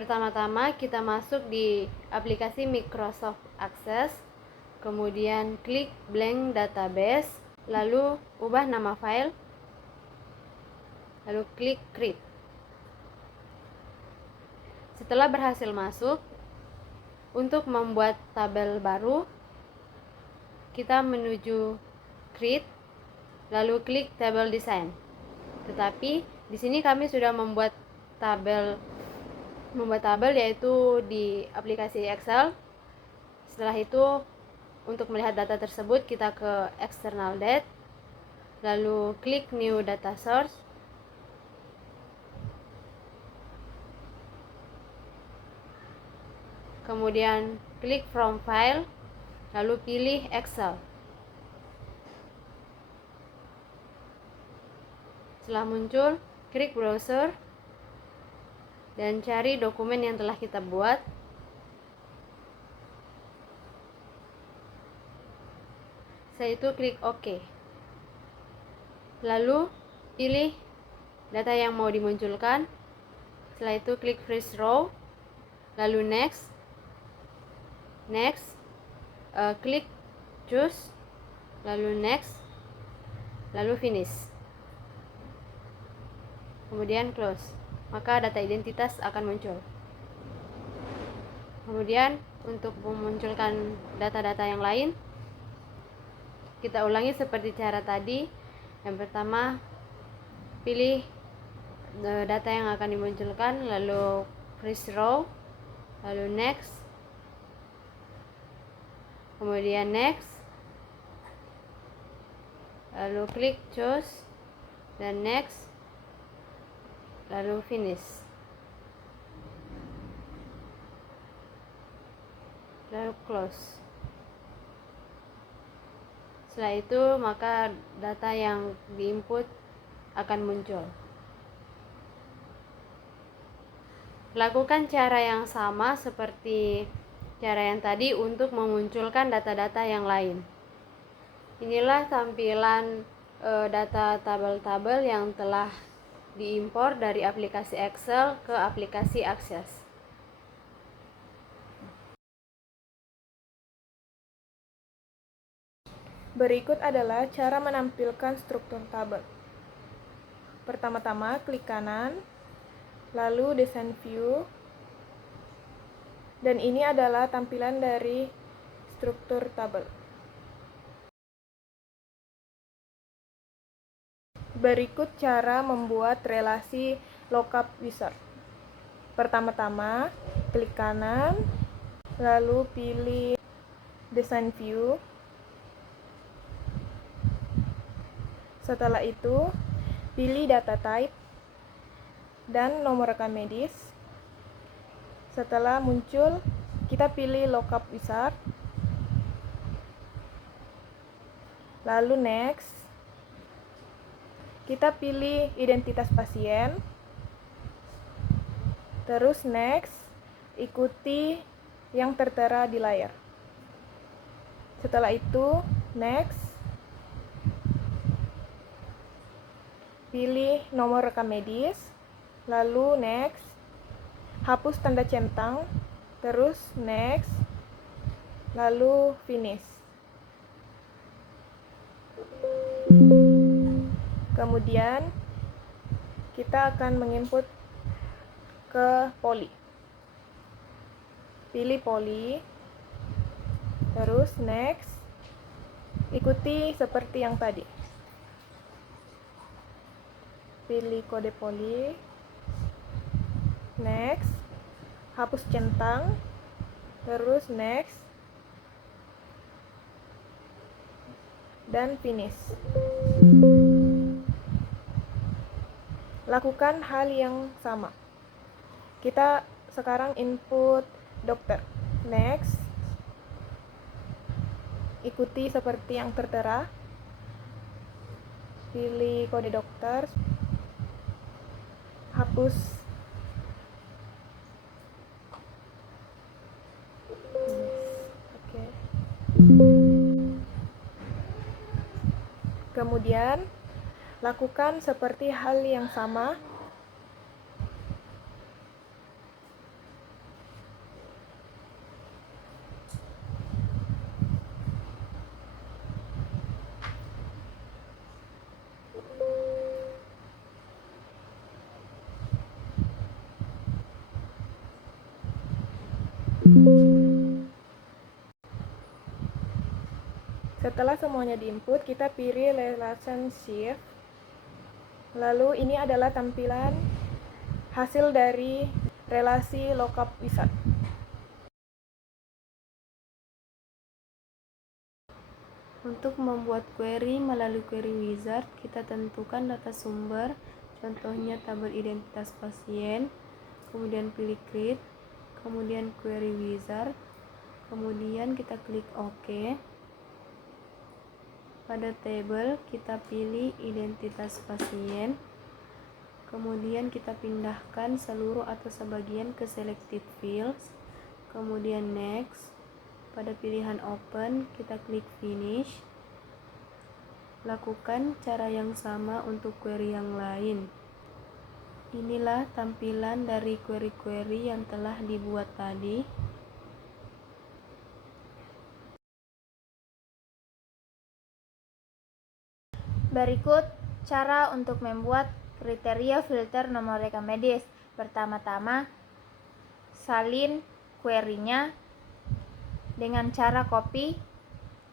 Pertama-tama kita masuk di aplikasi Microsoft Access, kemudian klik blank database, lalu ubah nama file, lalu klik create. Setelah berhasil masuk, untuk membuat tabel baru, kita menuju create, lalu klik table design. Tetapi di sini kami sudah membuat tabel yaitu di aplikasi Excel. Setelah itu, untuk melihat data tersebut kita ke external data, lalu klik new data source, kemudian klik from file, lalu pilih Excel. Setelah muncul, klik browser dan cari dokumen yang telah kita buat. Setelah itu klik OK. Lalu pilih data yang mau dimunculkan. Setelah itu klik freeze row, lalu next, klik choose, lalu next, lalu finish, kemudian close. Maka data identitas akan muncul. Kemudian untuk memunculkan data-data yang lain, kita ulangi seperti cara tadi. Yang pertama, pilih data yang akan dimunculkan, lalu freeze row, lalu next, kemudian next, lalu klik choose, dan next, lalu finish, lalu close. Setelah itu maka data yang diinput akan muncul. Lakukan cara yang sama seperti cara yang tadi untuk memunculkan data-data yang lain. Inilah tampilan data tabel-tabel yang telah diimpor dari aplikasi Excel ke aplikasi Access. Berikut adalah cara menampilkan struktur tabel. Pertama-tama klik kanan, lalu desain view, dan ini adalah tampilan dari struktur tabel. Berikut cara membuat relasi lookup wizard. Pertama-tama klik kanan, lalu pilih desain view. Setelah itu, pilih data type dan nomor rekam medis. Setelah muncul, kita pilih lookup wizard. Lalu next, kita pilih identitas pasien. Terus next, ikuti yang tertera di layar. Setelah itu, next, pilih nomor rekam medis, lalu next, hapus tanda centang, terus next, lalu finish. Kemudian kita akan menginput ke poli. Pilih poli, terus next, ikuti seperti yang tadi. Pilih kode poli, next, hapus centang, terus next, dan finish. Lakukan hal yang sama. Kita sekarang input dokter. Next, ikuti seperti yang tertera. Pilih kode dokter, hapus. Oke. Kemudian lakukan seperti hal yang sama Setelah semuanya diinput, kita pilih relationship. Lalu ini adalah tampilan hasil dari relasi lookup wizard. Untuk membuat query melalui query wizard, kita tentukan data sumber, contohnya tabel identitas pasien, kemudian pilih create, kemudian query wizard, kemudian kita klik OK. Pada table kita pilih identitas pasien, kemudian kita pindahkan seluruh atau sebagian ke selected fields, kemudian next. Pada pilihan open kita klik finish. Lakukan cara yang sama untuk query yang lain. Inilah tampilan dari query-query yang telah dibuat tadi. Berikut cara untuk membuat kriteria filter nomor rekam medis. Pertama-tama, salin query-nya dengan cara copy,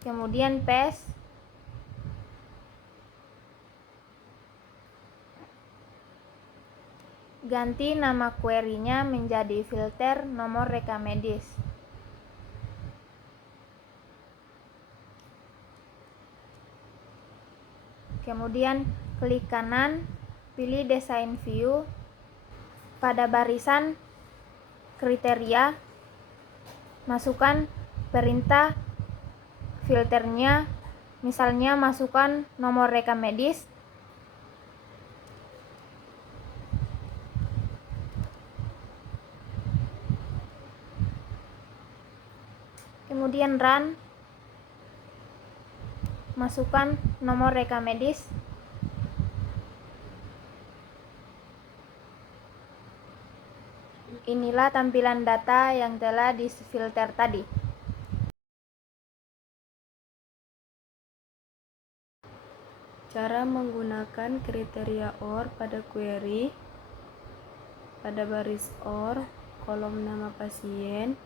kemudian paste, ganti nama query-nya menjadi filter nomor rekam medis. Kemudian klik kanan, pilih desain view. Pada barisan kriteria, masukkan perintah filternya, misalnya masukkan nomor rekam medis. Kemudian run, masukkan nomor rekam medis. Inilah tampilan data yang telah difilter tadi. Cara menggunakan kriteria OR pada query. Pada baris OR, kolom nama pasien.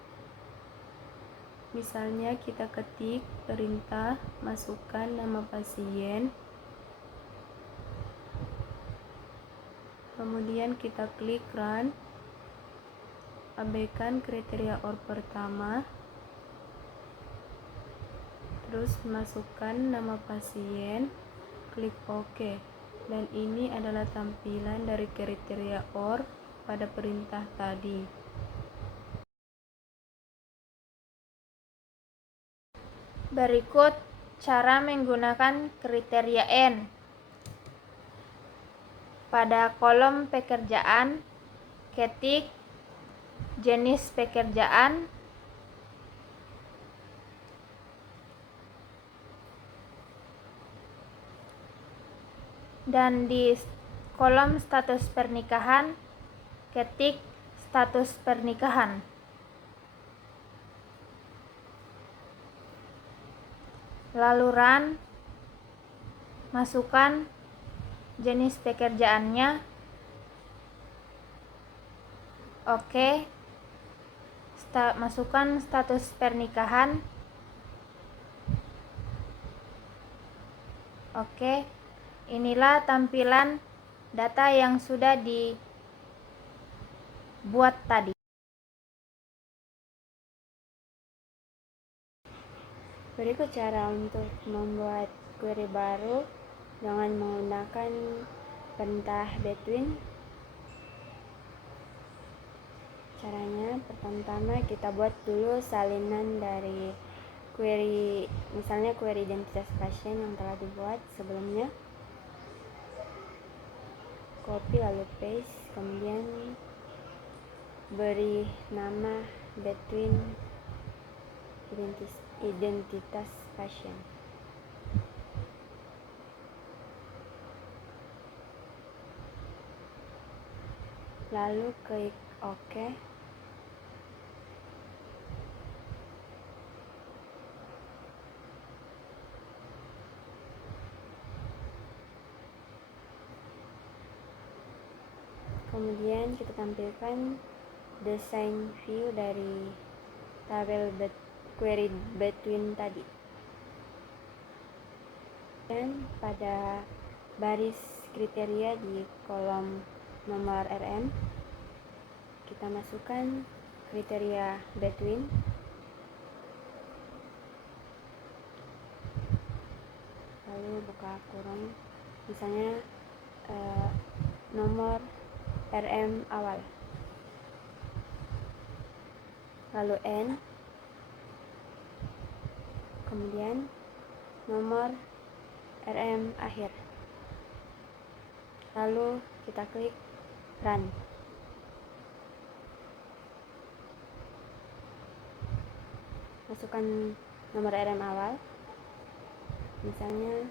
Misalnya kita ketik perintah masukkan nama pasien. Kemudian kita klik run. Abaikan kriteria OR pertama. Terus masukkan nama pasien. Klik OK. Dan ini adalah tampilan dari kriteria OR pada perintah tadi. Berikut cara menggunakan kriteria N. Pada kolom pekerjaan, ketik jenis pekerjaan, dan di kolom status pernikahan, ketik status pernikahan. Lalu run, masukkan jenis pekerjaannya. Oke. Masukkan status pernikahan. Oke. Inilah tampilan data yang sudah dibuat tadi. Berikut cara untuk membuat query baru dengan menggunakan perintah between. Caranya, pertama-tama kita buat dulu salinan dari query, misalnya query identitas pasien yang telah dibuat sebelumnya. Copy lalu paste, kemudian beri nama between identitas pasien. Lalu klik OK. Kemudian kita tampilkan desain view dari tabel query between tadi. Dan pada baris kriteria di kolom nomor RM, kita masukkan kriteria between, lalu buka kurung, misalnya nomor RM awal, lalu N, kemudian nomor RM akhir, lalu kita klik run. Masukkan nomor RM awal, misalnya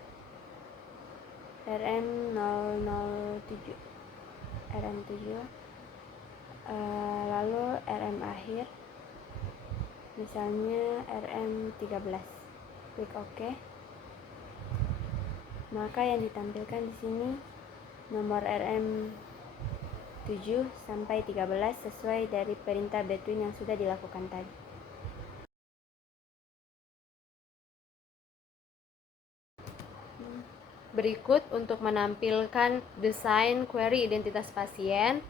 RM007, lalu RM akhir, misalnya RM13. Klik OK. Maka yang ditampilkan di sini nomor RM 7 sampai 13 sesuai dari perintah between yang sudah dilakukan tadi. Berikut untuk menampilkan desain query identitas pasien,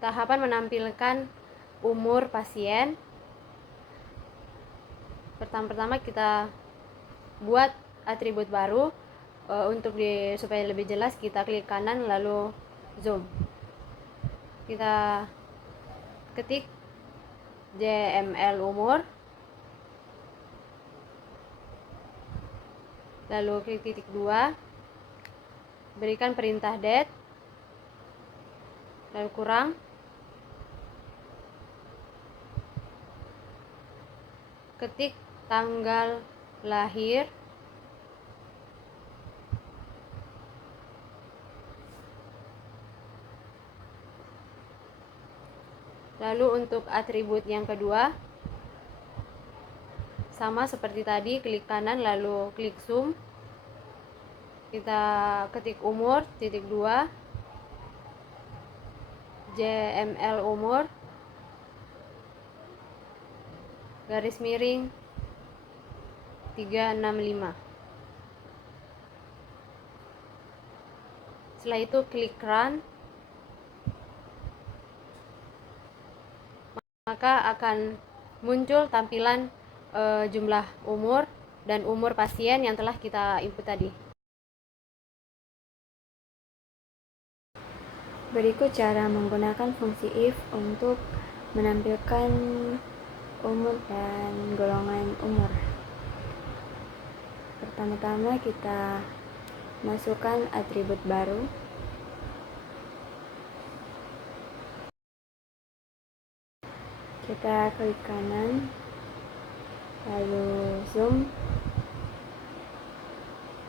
tahapan menampilkan umur pasien. Pertama-tama kita buat atribut baru. Supaya lebih jelas, kita klik kanan lalu zoom. Kita ketik JML umur, lalu klik titik 2, berikan perintah date, lalu kurang, ketik tanggal lahir, lalu untuk atribut yang kedua sama seperti tadi, klik kanan lalu klik zoom, kita ketik umur titik 2, JML umur, garis miring 365. Setelah itu klik run, maka akan muncul tampilan jumlah umur dan umur pasien yang telah kita input tadi. Berikut cara menggunakan fungsi if untuk menampilkan umur dan golongan umur. Pertama-tama kita masukkan atribut baru. Kita klik kanan, lalu zoom.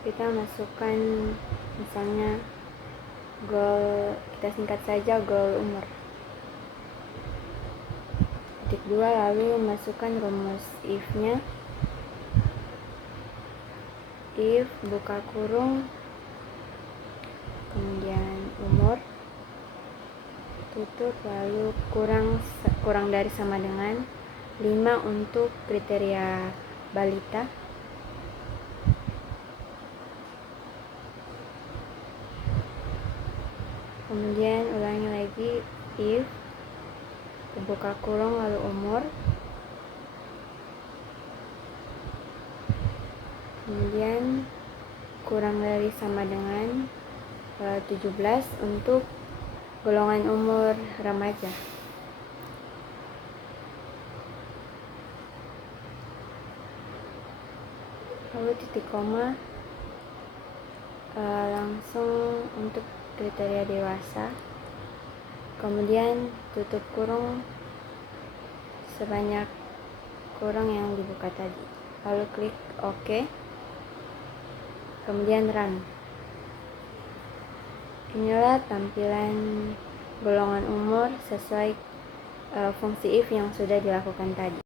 Kita masukkan misalnya goal, kita singkat saja goal umur. Titik 2, lalu masukkan rumus if-nya. If buka kurung, kemudian umur, tutup, lalu kurang dari sama dengan 5 untuk kriteria balita. Kemudian ulangi lagi if buka kurung lalu umur, kemudian kurang dari sama dengan 17 untuk golongan umur remaja. Lalu titik koma, langsung untuk kriteria dewasa, kemudian tutup kurung sebanyak kurung yang dibuka tadi, lalu klik OK, kemudian run. Inilah tampilan golongan umur sesuai fungsi if yang sudah dilakukan tadi.